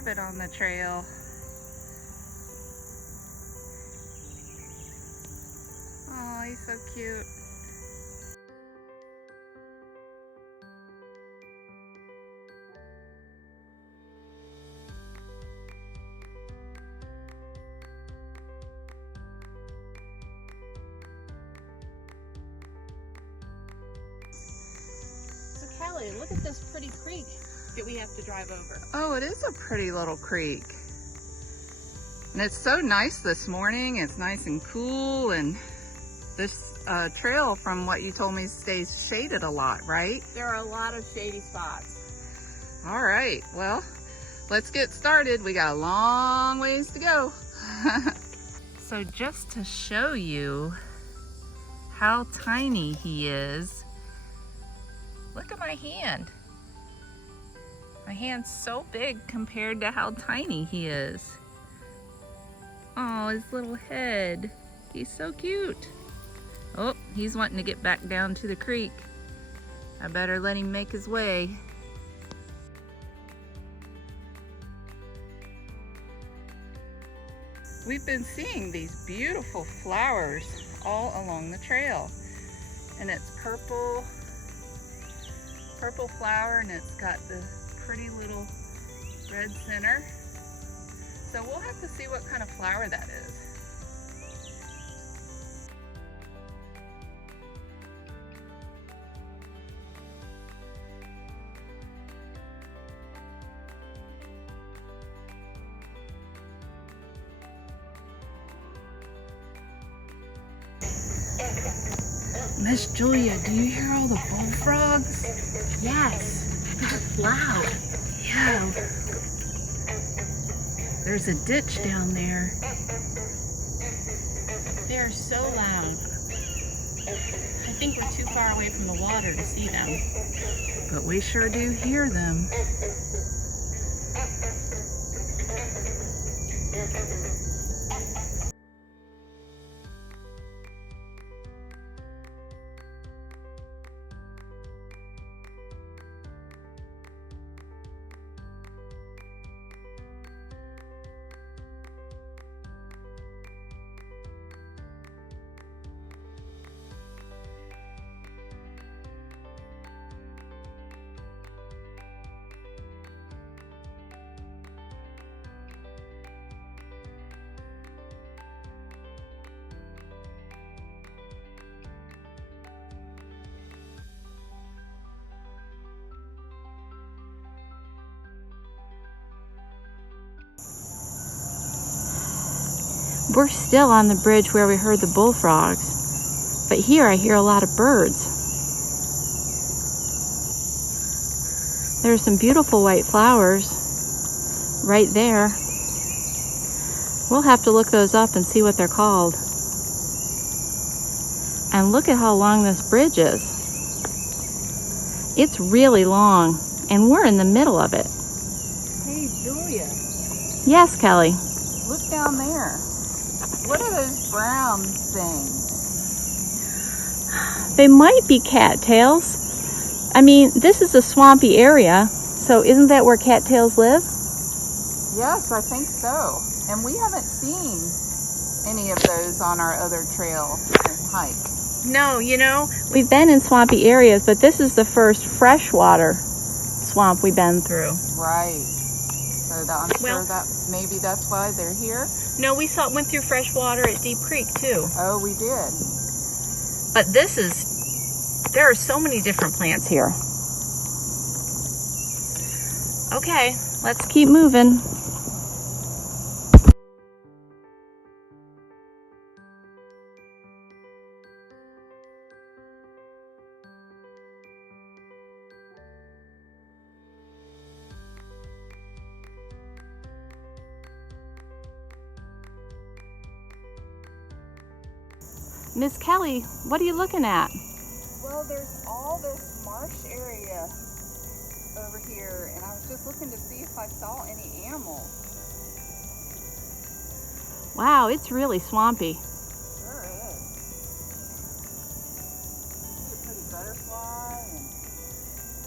rabbit on the trail. Oh, he's so cute. So Kelly, look at this pretty creek that we have to drive over. Oh, it is a pretty little creek. And it's so nice this morning. It's nice and cool, and this trail, from what you told me, stays shaded a lot, right? There are a lot of shady spots. All right, well, let's get started. We got a long ways to go. So just to show you how tiny he is, look at my hand. My hand's so big compared to how tiny he is. Oh, his little head. He's so cute. Oh, he's wanting to get back down to the creek. I better let him make his way. We've been seeing these beautiful flowers all along the trail. And it's purple flower, and it's got the pretty little red center. So we'll have to see what kind of flower that is. Miss Julia, do you hear all the bullfrogs? Yes, it's loud. Yeah. There's a ditch down there. They are so loud. I think we're too far away from the water to see them. But we sure do hear them. We're still on the bridge where we heard the bullfrogs, but here I hear a lot of birds. There's some beautiful white flowers right there. We'll have to look those up and see what they're called. And look at how long this bridge is. It's really long, and we're in the middle of it. Hey, Julia. Yes, Kelly. Look down there. What are those brown things? They might be cattails. I mean, this is a swampy area, so isn't that where cattails live? Yes, I think so. And we haven't seen any of those on our other trail and hike. No, you know, we've been in swampy areas, but this is the first freshwater swamp we've been through. Right. So I'm sure that maybe that's why they're here. No, we went through freshwater at Deep Creek too. Oh, we did. But there are so many different plants here. Okay, let's keep moving. Miss Kelly, what are you looking at? Well, there's all this marsh area over here, and I was just looking to see if I saw any animals. Wow, it's really swampy. Sure is. See a pretty butterfly and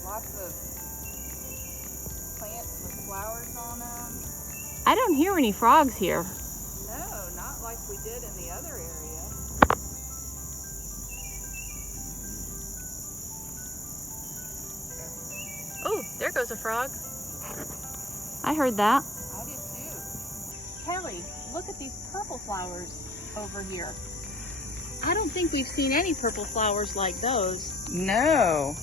lots of plants with flowers on them. don't hear any frogs here. No, not like we did in the other area. Oh, there goes a frog. I heard that. I did too. Kelly, look at these purple flowers over here. I don't think we've seen any purple flowers like those. No.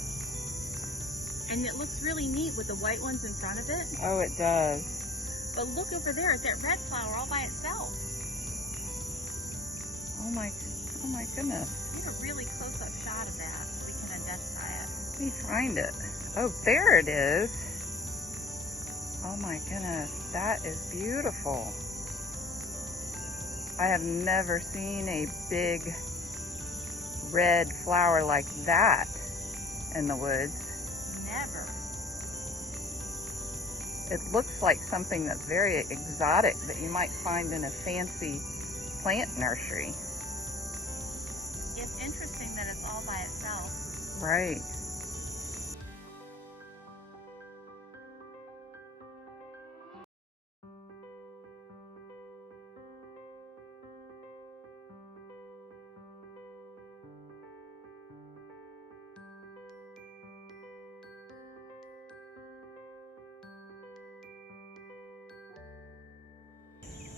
And it looks really neat with the white ones in front of it. Oh, it does. But look over there at that red flower all by itself. Oh my goodness. Get a really close-up shot of that so we can identify it. Let me find it. Oh, there it is. Oh my goodness, that is beautiful. I have never seen a big red flower like that in the woods. Never. It looks like something that's very exotic that you might find in a fancy plant nursery. It's interesting that it's all by itself. Right.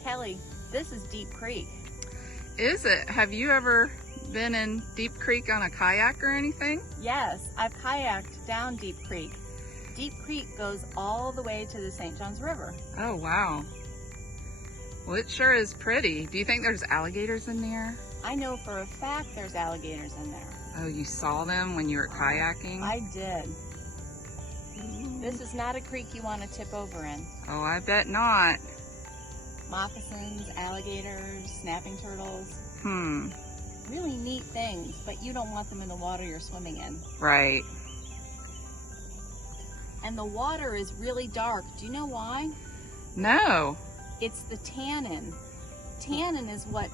Kelly, this is Deep Creek. Is it? Have you ever been in Deep Creek on a kayak or anything? Yes, I've kayaked down Deep Creek. Deep Creek goes all the way to the St. Johns River. Oh, wow. Well, it sure is pretty. Do you think there's alligators in there? I know for a fact there's alligators in there. Oh, you saw them when you were kayaking? I did. This is not a creek you want to tip over in. Oh, I bet not. Moccasins, alligators, snapping turtles. Really neat things, but you don't want them in the water you're swimming in. Right. And the water is really dark. Do you know why? No. It's the tannin. Tannin is what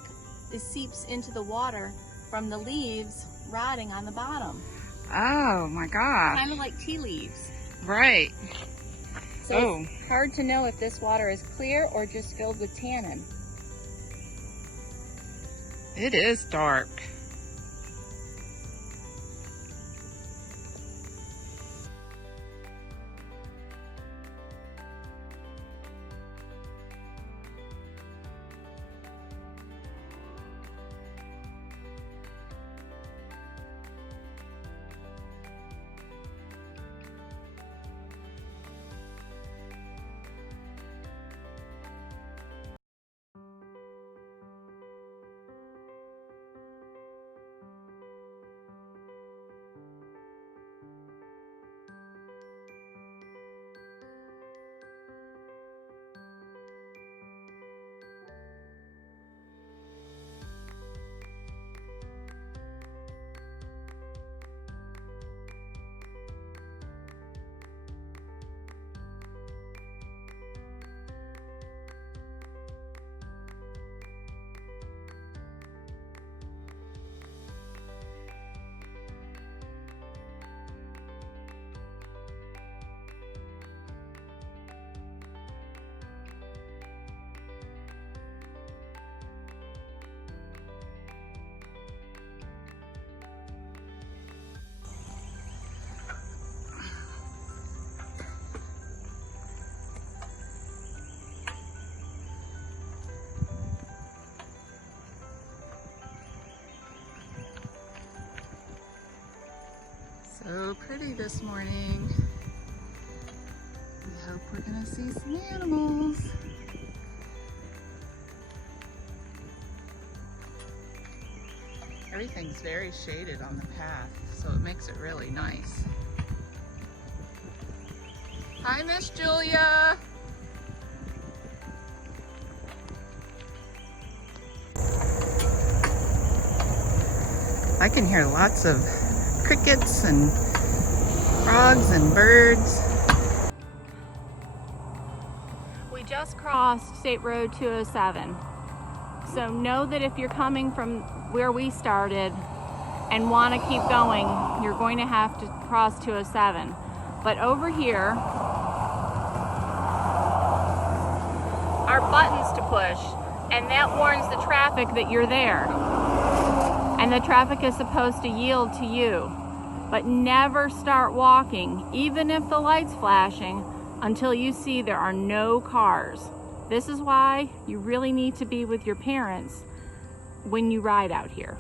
seeps into the water from the leaves rotting on the bottom. Oh my gosh. Kind of like tea leaves. Right. So it's hard to know if this water is clear or just filled with tannin. It is dark. So pretty this morning. We hope we're gonna see some animals. Everything's very shaded on the path, so it makes it really nice. Hi, Miss Julia. I can hear lots of crickets and frogs and birds. We just crossed State Road 207. So know that if you're coming from where we started and want to keep going, you're going to have to cross 207. But over here, our push, and that warns the traffic that you're there. And the traffic is supposed to yield to you. But never start walking, even if the light's flashing, until you see there are no cars. This is why you really need to be with your parents when you ride out here.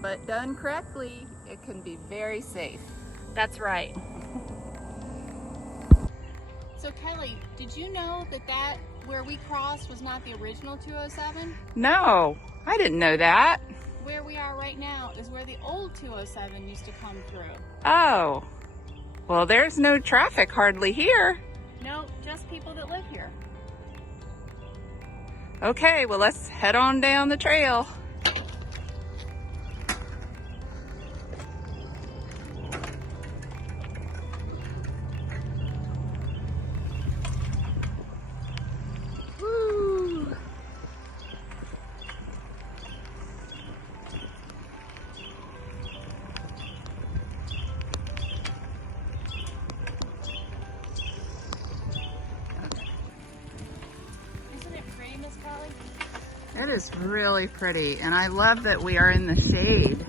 But done correctly, it can be very safe. That's right. So Kelly, did you know that where we crossed was not the original 207? No, I didn't know that. Where we are right now is where the old 207 used to come through. Oh, well, there's no traffic hardly here. No, just people that live here. Okay, well, let's head on down the trail. Woo. Isn't it pretty, Miss Kelly? It is really pretty, and I love that we are in the shade.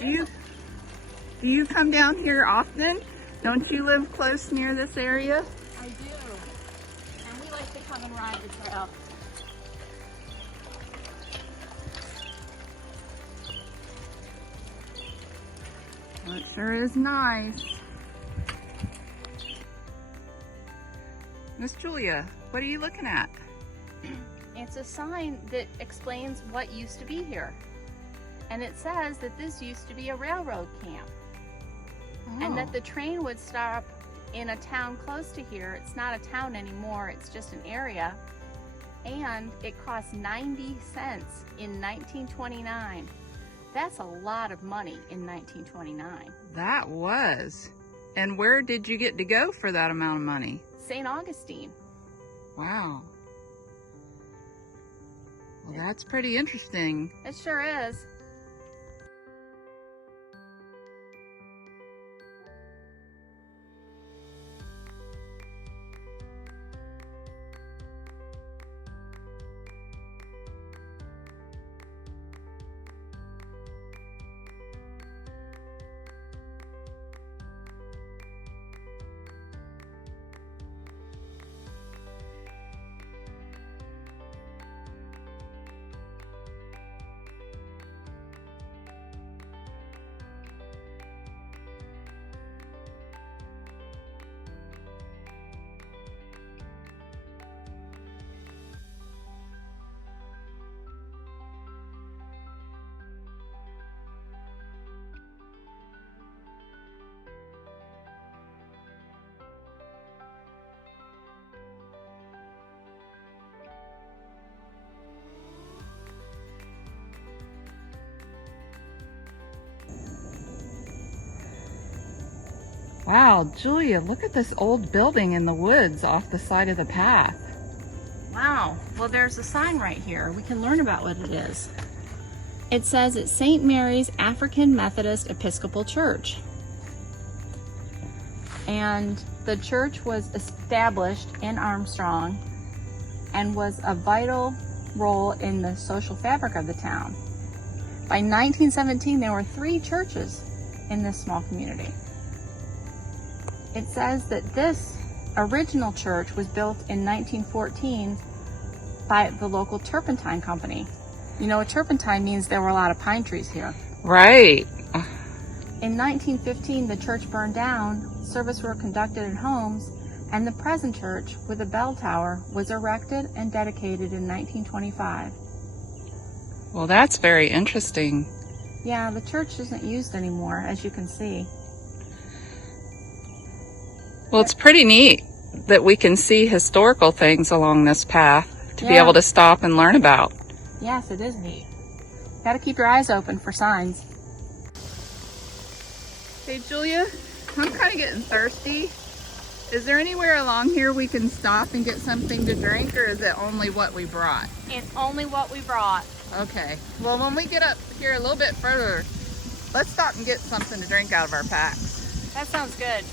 Do you come down here often? Don't you live close near this area? I do. And we like to come and ride the trail. Well, it sure is nice. Miss Julia, what are you looking at? It's a sign that explains what used to be here. And it says that this used to be a railroad camp. And that the train would stop in a town close to here. It's not a town anymore, it's just an area. And it cost 90 cents in 1929. That's a lot of money in 1929. That was. And where did you get to go for that amount of money? St. Augustine. Wow. Well, that's pretty interesting. It sure is. Wow, Julia, look at this old building in the woods off the side of the path. Wow, well there's a sign right here. We can learn about what it is. It says it's St. Mary's African Methodist Episcopal Church. And the church was established in Armstrong and was a vital role in the social fabric of the town. By 1917, there were 3 churches in this small community. It says that this original church was built in 1914 by the local turpentine company. You know, a turpentine means there were a lot of pine trees here. Right. In 1915, the church burned down, service were conducted in homes, and the present church with a bell tower was erected and dedicated in 1925. Well, that's very interesting. Yeah, the church isn't used anymore, as you can see. Well, it's pretty neat that we can see historical things along this path to be able to stop and learn about. Yes, it is neat. Gotta keep your eyes open for signs. Hey, Julia, I'm kind of getting thirsty. Is there anywhere along here we can stop and get something to drink, or is it only what we brought? It's only what we brought. Okay. Well, when we get up here a little bit further, let's stop and get something to drink out of our packs. That sounds good.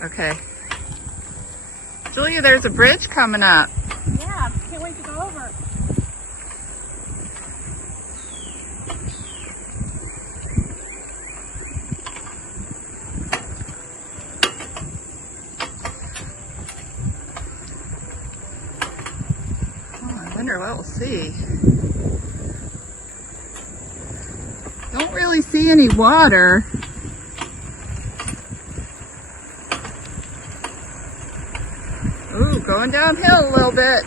Okay. Julia, there's a bridge coming up. Yeah, can't wait to go over. Oh, I wonder what we'll see. Don't really see any water. Ooh, going downhill a little bit.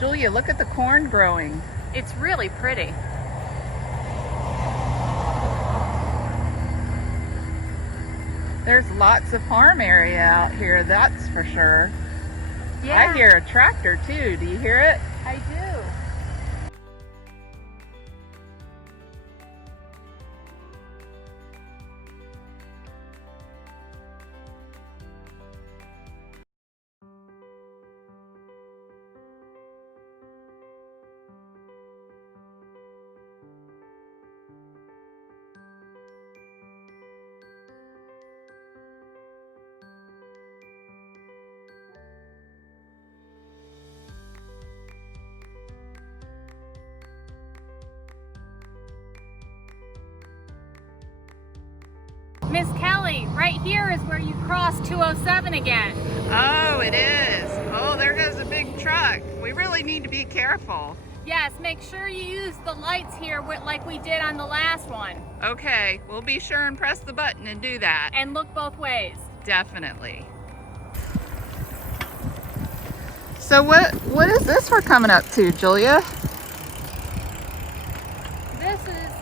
Julia, look at the corn growing. It's really pretty. There's lots of farm area out here, that's for sure. Yeah, I hear a tractor too. Do you hear it? I do. Miss Kelly, right here is where you cross 207 again. Oh, it is. Oh, there goes a big truck. We really need to be careful. Yes, make sure you use the lights here like we did on the last one. Okay, we'll be sure and press the button and do that. And look both ways. Definitely. So what is this we're coming up to, Julia? This is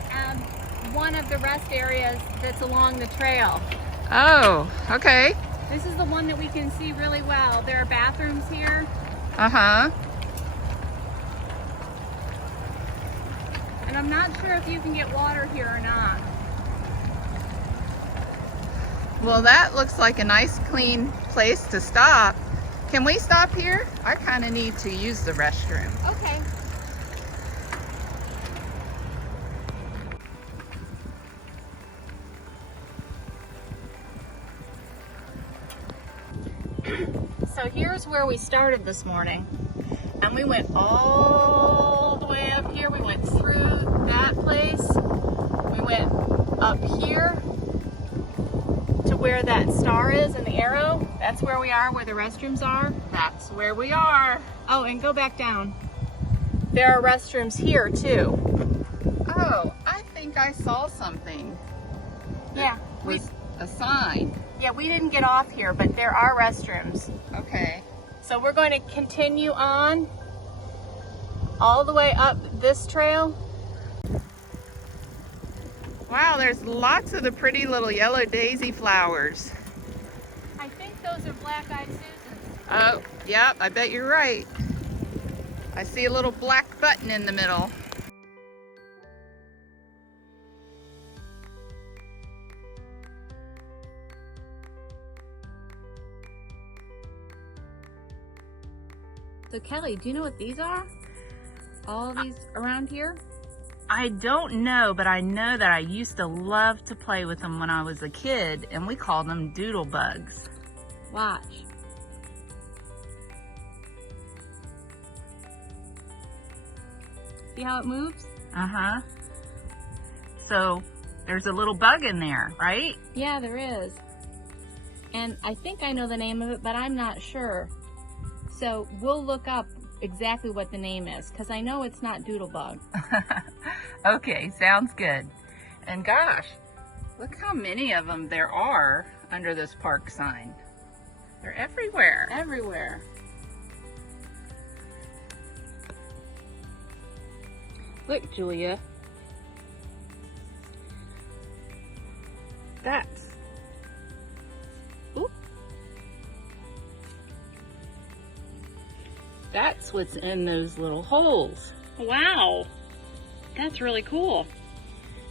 one of the rest areas that's along the trail. Oh, okay. This is the one that we can see really well. There are bathrooms here. Uh-huh. And I'm not sure if you can get water here or not. Well, that looks like a nice clean place to stop. Can we stop here? I kind of need to use the restroom. Okay. So here's where we started this morning, and we went all the way up here. We went through that place. We went up here to where that star is and the arrow. That's where we are, where the restrooms are. That's where we are. Oh, and go back down. There are restrooms here too. Oh, I think I saw something. Yeah, With a sign. we didn't get off here, but there are restrooms. Okay. So we're going to continue on all the way up this trail. Wow, there's lots of the pretty little yellow daisy flowers. I think those are black-eyed Susans. Oh, yep, I bet you're right. I see a little black button in the middle. So Kelly, do you know what these are? All these around here? I don't know, but I know that I used to love to play with them when I was a kid, and we called them doodle bugs. Watch. See how it moves? Uh-huh. So there's a little bug in there, right? Yeah, there is. And I think I know the name of it, but I'm not sure. So we'll look up exactly what the name is, because I know it's not doodlebug. Okay, sounds good. And gosh, look how many of them there are under this park sign. They're everywhere. Everywhere. Look, Julia. That's... Oop. That's what's in those little holes. Wow. That's really cool.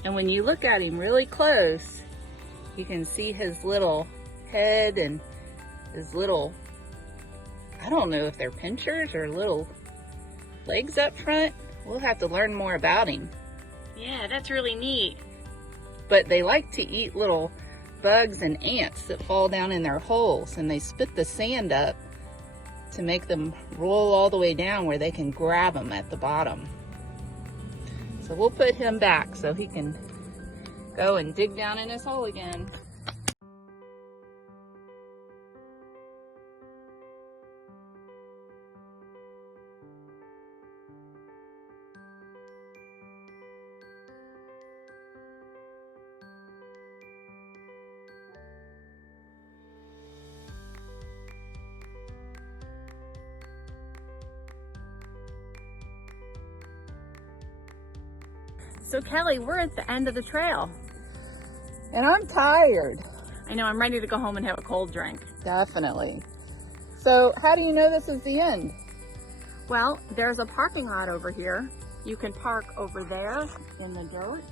And when you look at him really close, you can see his little head and his little, I don't know if they're pinchers or little legs up front. We'll have to learn more about him. Yeah, that's really neat. But they like to eat little bugs and ants that fall down in their holes, and they spit the sand up to make them roll all the way down where they can grab them at the bottom. So we'll put him back so he can go and dig down in his hole again. So Kelly, we're at the end of the trail. And I'm tired. I know, I'm ready to go home and have a cold drink. Definitely. So how do you know this is the end? Well, there's a parking lot over here. You can park over there in the dirt,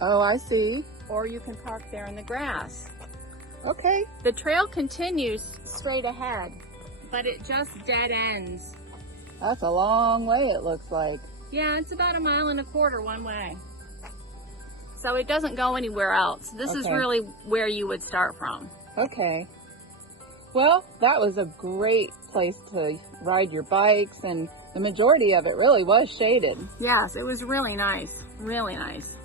Oh, I see. or you can park there in the grass. Okay. The trail continues straight ahead, but it just dead ends. That's a long way, it looks like. Yeah, it's about 1.25 miles one way. So it doesn't go anywhere else. This is Okay. really where you would start from. Okay. Well, that was a great place to ride your bikes, and the majority of it really was shaded. Yes, it was really nice. Really nice.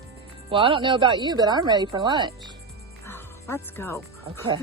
Well, I don't know about you, but I'm ready for lunch. Let's go. Okay.